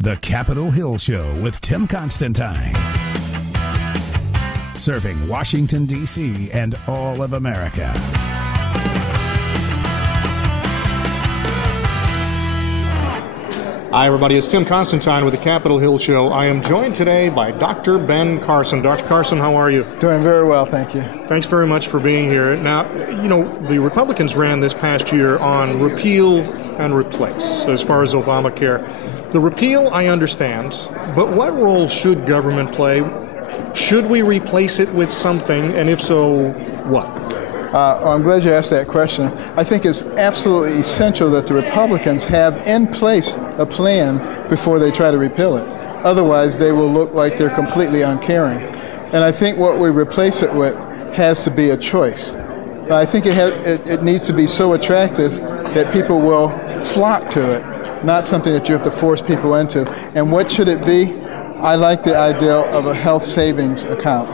The Capitol Hill Show with Tim Constantine. Serving Washington, D.C. and all of America. Hi, everybody. It's Tim Constantine with the Capitol Hill Show. I am joined today by Dr. Ben Carson. Dr. Carson, how are you? Doing very well, thank you. Thanks very much for being here. Now, you know, the Republicans ran this past year on repeal and replace as far as Obamacare. The repeal, I understand, but what role should government play? Should we replace it with something, and if so, what? I'm glad you asked that question. I think it's absolutely essential that the Republicans have in place a plan before they try to repeal it. Otherwise, they will look like they're completely uncaring. And I think what we replace it with has to be a choice. I think it needs to be so attractive that people will flock to it, not something that you have to force people into. And what should it be? I like the idea of a health savings account.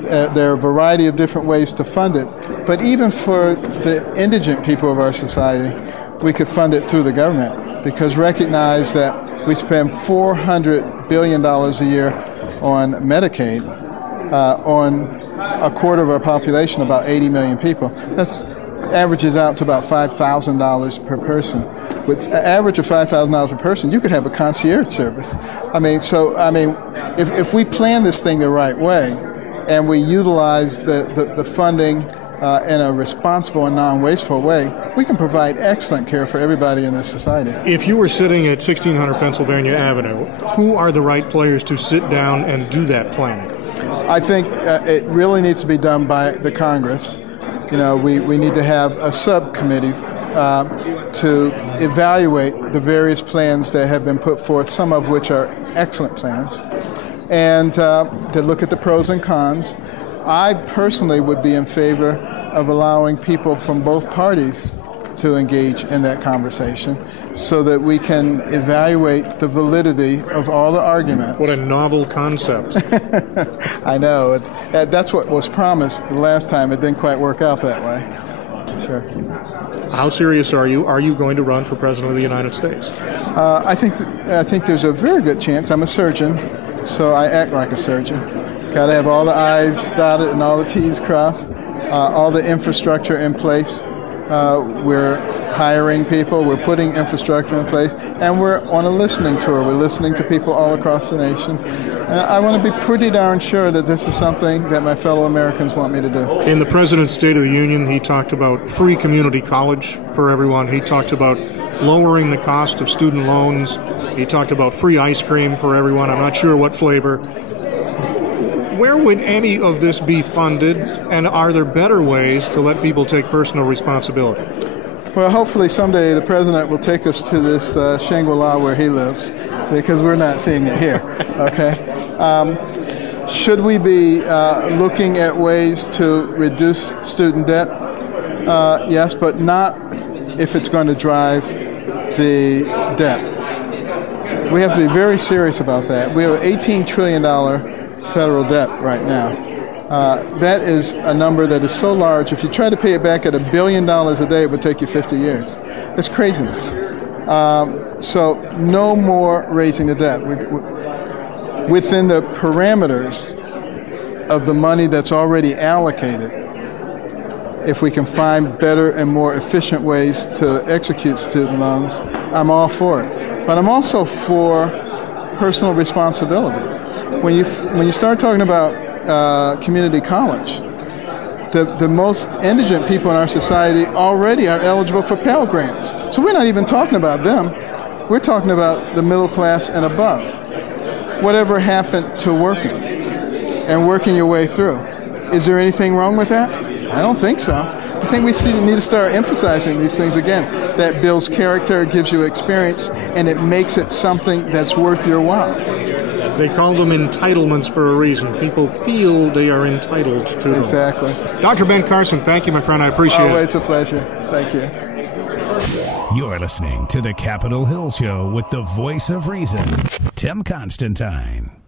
There are a variety of different ways to fund it, but even for the indigent people of our society, we could fund it through the government, because recognize that we spend $400 billion a year on Medicaid, on a quarter of our population, about 80 million people. That averages out to about $5,000 per person. With an average of $5,000 per person, you could have a concierge service. If we plan this thing the right way, and we utilize the funding in a responsible and non-wasteful way, we can provide excellent care for everybody in this society. If you were sitting at 1600 Pennsylvania Avenue, who are the right players to sit down and do that planning? I think it really needs to be done by the Congress. You know, we need to have a subcommittee to evaluate the various plans that have been put forth, some of which are excellent plans, and to look at the pros and cons. I personally would be in favor of allowing people from both parties to engage in that conversation so that we can evaluate the validity of all the arguments. What a novel concept. I know. That's what was promised the last time. It didn't quite work out that way. Sure. How serious are you? Are you going to run for President of the United States? I think there's a very good chance. I'm a surgeon, so I act like a surgeon. Got to have all the I's dotted and all the T's crossed, all the infrastructure in place. We're hiring people, we're putting infrastructure in place, and we're on a listening tour. We're listening to people all across the nation. I want to be pretty darn sure that this is something that my fellow Americans want me to do. In the President's State of the Union, he talked about free community college for everyone. He talked about lowering the cost of student loans. He talked about free ice cream for everyone. I'm not sure what flavor. Where would any of this be funded, and are there better ways to let people take personal responsibility? Well, hopefully someday the President will take us to this Shangri-La where he lives, because we're not seeing it here, okay? Should we be looking at ways to reduce student debt? Yes, but not if it's going to drive the debt. We have to be very serious about that. We have an $18 trillion federal debt right now. That is a number that is so large. If you try to pay it back at $1 billion a day, it would take you 50 years. It's craziness. So no more raising the debt. Within the parameters of the money that's already allocated, if we can find better and more efficient ways to execute student loans, I'm all for it. But I'm also for personal responsibility. When you start talking about community college, the most indigent people in our society already are eligible for Pell Grants. So we're not even talking about them. We're talking about the middle class and above. Whatever happened to working and working your way through? Is there anything wrong with that? I don't think so. I think we need to start emphasizing these things again. That builds character, gives you experience, and it makes it something that's worth your while. They call them entitlements for a reason. People feel they are entitled to them. Exactly. Dr. Ben Carson, thank you, my friend. I appreciate it. Always a pleasure. Thank you. You're listening to the Capitol Hill Show with the voice of reason, Tim Constantine.